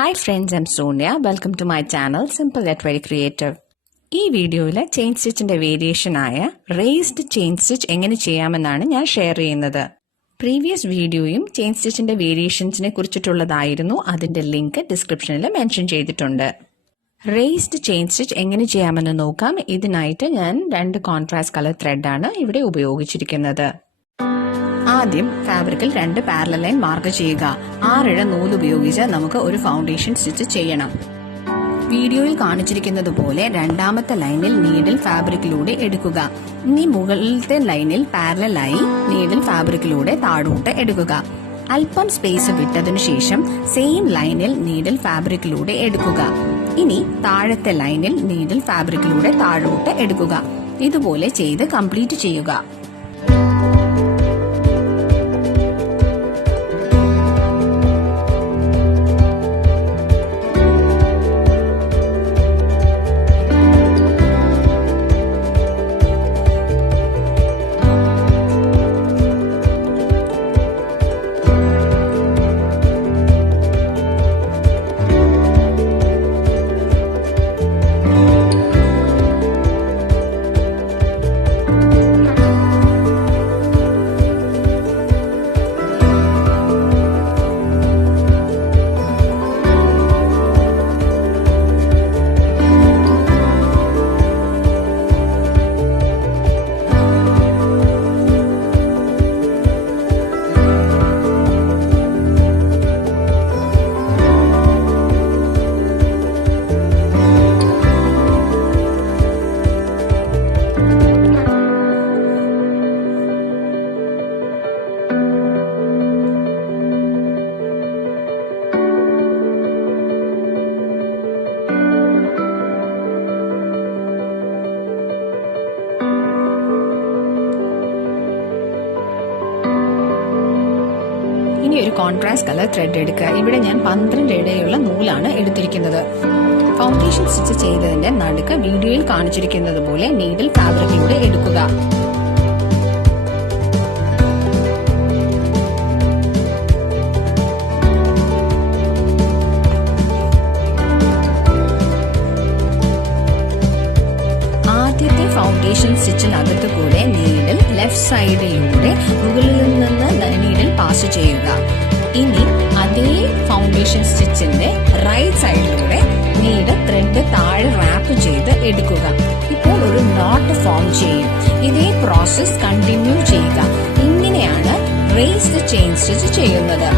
Hi friends, I'm Sonia. Welcome to my channel Simple Yet Very Creative. ഈ വീഡിയോയിൽ chain സ്റ്റിച്ചിന്റെ variation ആയ raised chain stitch എങ്ങനെ ചെയ്യാമെന്നാണ് ഞാൻ ഷെയർ ചെയ്യുന്നത്. പ്രീവിയസ് വീഡിയോയും ചെയിൻ സ്റ്റിച്ചിന്റെ വേരിയേഷൻസിനെ കുറിച്ചിട്ടുള്ളതായിരുന്നു. അതിന്റെ ലിങ്ക് ഡിസ്ക്രിപ്ഷനിൽ മെൻഷൻ ചെയ്തിട്ടുണ്ട്. റേസ്ഡ് ചെയിൻ സ്റ്റിച്ച് എങ്ങനെ ചെയ്യാമെന്ന് നോക്കാം. ഇതിനായിട്ട് ഞാൻ 2 കോൺട്രാസ്റ്റ് കളർ ത്രെഡാണ് ഇവിടെ ഉപയോഗിച്ചിരിക്കുന്നത്. ആദ്യം ഫാബ്രിക്കിൽ 2 പാരലൽ ലൈൻ മാർക്ക് ചെയ്യുക. 6 ഇഴ നൂല് ഉപയോഗിച്ച് നമുക്ക് ഒരു ഫൗണ്ടേഷൻ സ്റ്റിച്ച് ചെയ്യണം. വീഡിയോയിൽ കാണിച്ചിരിക്കുന്നത് പോലെ രണ്ടാമത്തെ ലൈനിൽ നീഡിൽ ഫാബ്രിക്കിലൂടെ എടുക്കുക. ഇനി മുകളിലത്തെ ലൈനിൽ പാരലലായി നീഡിൽ ഫാബ്രിക്കിലൂടെ താഴോട്ട് എടുക്കുക. അല്പം സ്പേസ് വിട്ടതിനു ശേഷം സെയിം ലൈനിൽ നീഡിൽ ഫാബ്രിക്കിലൂടെ എടുക്കുക. ഇനി താഴത്തെ ലൈനിൽ നീഡിൽ ഫാബ്രിക്കിലൂടെ താഴോട്ട് എടുക്കുക. ഇതുപോലെ ചെയ്ത് കംപ്ലീറ്റ് ചെയ്യുക. ഇനി ഒരു കോൺട്രാസ്റ്റ് കളർ ത്രെഡ് എടുക്കുക. ഇവിടെ ഞാൻ 12 ഇഴയുള്ള നൂലാണ് എടുത്തിരിക്കുന്നത്. ഫൗണ്ടേഷൻ സ്റ്റിച്ച് ചെയ്തതിന്റെ നടുക്ക് വീഡിയോയിൽ കാണിച്ചിരിക്കുന്നത് പോലെ നീഡിൽ ഫാബ്രിക്കിലൂടെ എടുക്കുക. ആദ്യത്തെ ഫൗണ്ടേഷൻ സ്റ്റിച്ചിനകത്ത് കൂടെ നീഡിൽ ലെഫ്റ്റ് സൈഡിലൂടെ മുകളിൽ നിന്ന് നീഡിൽ പാസ് ചെയ്യുക. ഇനി അതേ ഫൗണ്ടേഷൻ സ്റ്റിച്ചിന്റെ റൈറ്റ് സൈഡിലൂടെ നീഡിൽ ത്രെഡ് താഴെ റാപ്പ് ചെയ്ത് എടുക്കുക. ഇപ്പോൾ ഒരു നോട്ട് ഫോം ചെയ്യും. ഇതേ പ്രോസസ് കണ്ടിന്യൂ ചെയ്യുക. ഇങ്ങനെയാണ് റേസ്ഡ് ചെയിൻ സ്റ്റിച്ച് ചെയ്യുന്നത്.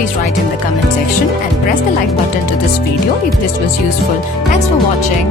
please write in the comment section and press the like button to this video if this was useful. Thanks for watching.